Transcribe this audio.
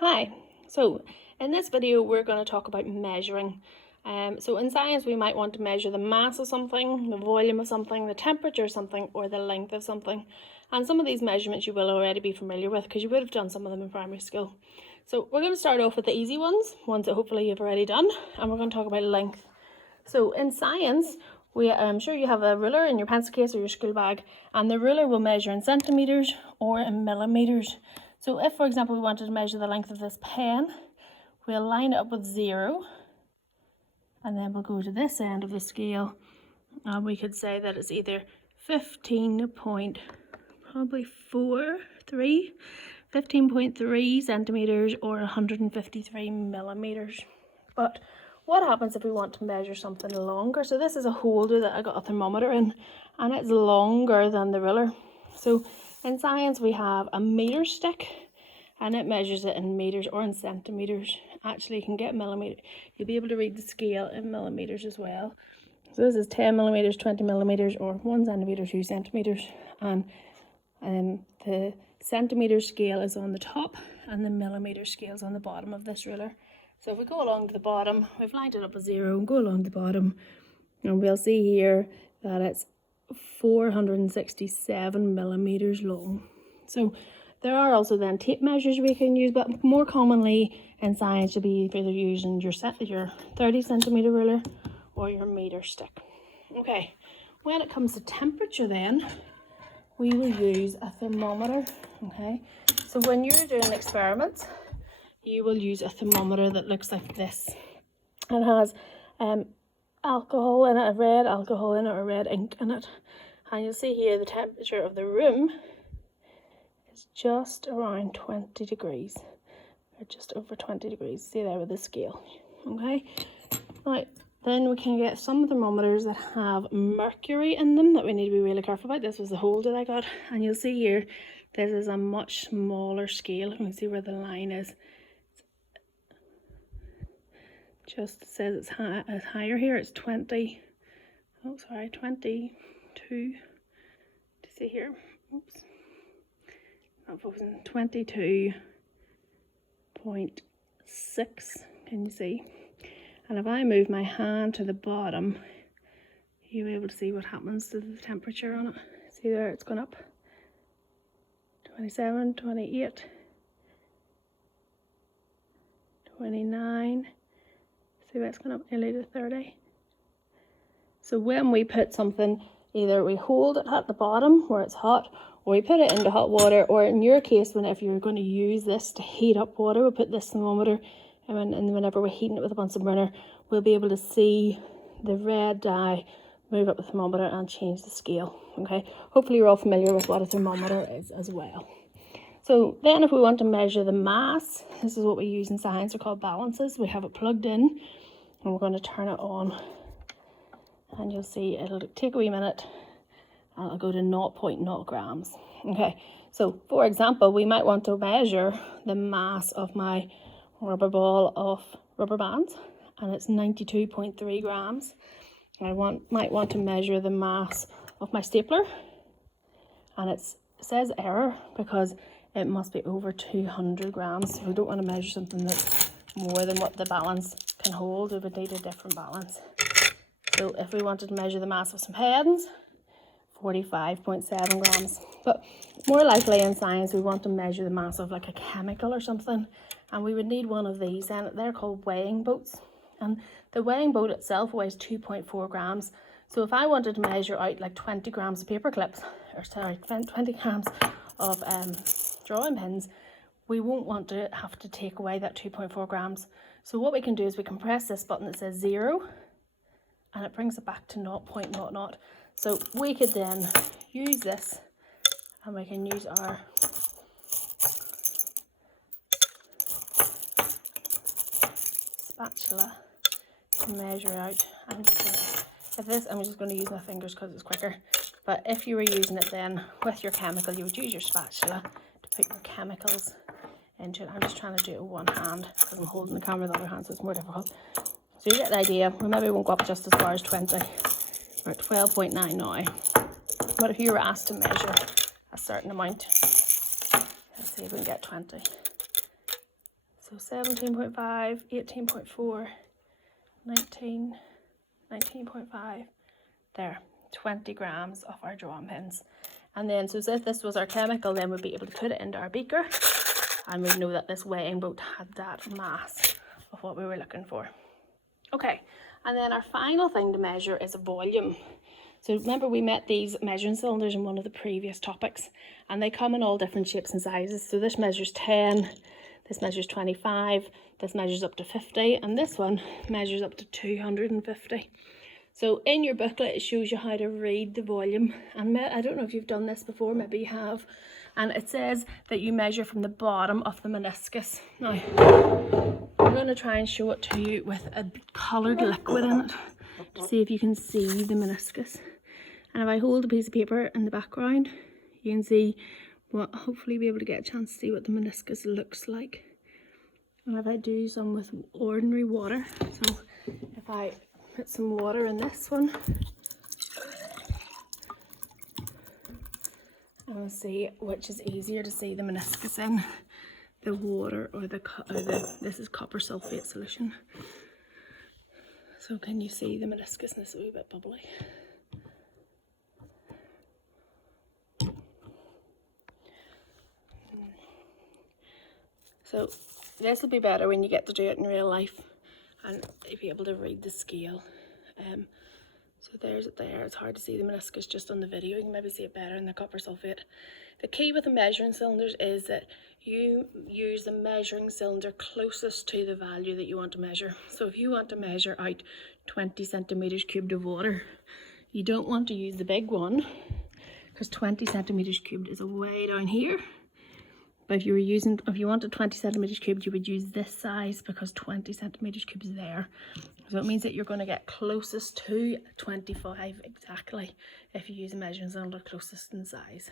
Hi, so in this video we're going to talk about measuring. So in science we might want to measure the mass of something, the volume of something, the temperature of something, or the length of something. And some of these measurements you will already be familiar with because you would have done some of them in primary school. So we're going to start off with the easy ones that hopefully you've already done, and we're going to talk about length. So in science, I'm sure you have a ruler in your pencil case or your school bag, and the ruler will measure in centimetres or in millimetres. So if, for example, we wanted to measure the length of this pen, we'll line it up with 0, and then we'll go to this end of the scale, and we could say that it's either 15.3 centimetres or 153 millimetres. But what happens if we want to measure something longer? So this is a holder that I got a thermometer in, and it's longer than the ruler. So in science we have a meter stick, and it measures it in meters or in centimeters. Actually, you can get millimeter. You'll be able to read the scale in millimeters as well. So this is 10 millimeters, 20 millimeters, or 1 centimeter, 2 centimeters. And the centimeter scale is on the top, and the millimeter scale is on the bottom of this ruler. So if we go along to the bottom, we've lined it up with 0 and go along the bottom, and we'll see here that it's 467 millimeters long. So there are also then tape measures we can use, but more commonly in science you'll be either using your 30 centimeter ruler or your meter stick. Okay, when it comes to temperature then, we will use a thermometer. Okay, so when you're doing experiments, you will use a thermometer that looks like this. It has alcohol in it, red alcohol in it, or red ink in it. And you'll see here the temperature of the room is just around 20 degrees, or just over 20 degrees. See there with the scale. Okay, now then we can get some thermometers that have mercury in them that we need to be really careful about. This was the holder I got, and you'll see here this is a much smaller scale. You can see where the line is. Just says it's higher here. It's 22. To see here. Oops. Not focusing. 22.6. Can you see? And if I move my hand to the bottom, you'll be able to see what happens to the temperature on it. See there, it's gone up. 27, 28, 29. See that's gone up nearly to 30. So when we put something, either we hold it at the bottom where it's hot, or we put it into hot water, or in your case, if you're going to use this to heat up water, we'll put this thermometer, and whenever we're heating it with a Bunsen burner, we'll be able to see the red dye move up the thermometer and change the scale. Okay, hopefully you're all familiar with what a thermometer is as well. So then if we want to measure the mass, this is what we use in science. They're called balances. We have it plugged in, and we're going to turn it on. And you'll see it'll take a wee minute, and it'll go to 0.0 grams. Okay, so for example, we might want to measure the mass of my rubber ball of rubber bands, and it's 92.3 grams. I might want to measure the mass of my stapler, and it says error because it must be over 200 grams. So we don't want to measure something that's more than what the balance can hold. We would need a different balance. So if we wanted to measure the mass of some pens, 45.7 grams. But more likely in science, we want to measure the mass of like a chemical or something, and we would need one of these, and they're called weighing boats. And the weighing boat itself weighs 2.4 grams. So if I wanted to measure out like 20 grams of paper clips, 20 grams of drawing pins, we won't want to have to take away that 2.4 grams. So what we can do is we can press this button that says 0, and it brings it back to 0.00. So we could then use this, and we can use our spatula to measure out. I'm just going to use my fingers because it's quicker. But if you were using it then with your chemical, you would use your spatula to put your chemicals into it. I'm just trying to do it with one hand because I'm holding the camera with the other hand, so it's more difficult. So you get the idea. We maybe won't go up just as far as 20. We're at 12.9 now. But if you were asked to measure a certain amount, let's see if we can get 20. So 17.5, 18.4, 19, 19.5, there, 20 grams of our drawing pins. And then, so if this was our chemical, then we'd be able to put it into our beaker, and we'd know that this weighing boat had that mass of what we were looking for. Okay, and then our final thing to measure is a volume. So remember, we met these measuring cylinders in one of the previous topics, and they come in all different shapes and sizes. So this measures 10, this measures 25, this measures up to 50, and this one measures up to 250. So in your booklet, it shows you how to read the volume. And I don't know if you've done this before, maybe you have. And it says that you measure from the bottom of the meniscus. Now, I'm going to try and show it to you with a coloured liquid in it to see if you can see the meniscus. And if I hold a piece of paper in the background, you can see what, hopefully be able to get a chance to see what the meniscus looks like. And if I do some with ordinary water, so if I put some water in this one, and we'll see which is easier to see the meniscus in, the water or this is copper sulfate solution. So can you see the meniscus? This is a wee bit bubbly. So this will be better when you get to do it in real life and you'll be able to read the scale. So there's it there. It's hard to see the meniscus just on the video. You can maybe see it better in the copper sulfate. The key with the measuring cylinders is that you use the measuring cylinder closest to the value that you want to measure. So if you want to measure out 20 centimeters cubed of water, you don't want to use the big one because 20 centimeters cubed is way down here. But if you wanted 20 centimeters cubed, you would use this size because 20 centimeters cubed is there. So it means that you're going to get closest to 25 exactly if you use a measuring cylinder closest in size.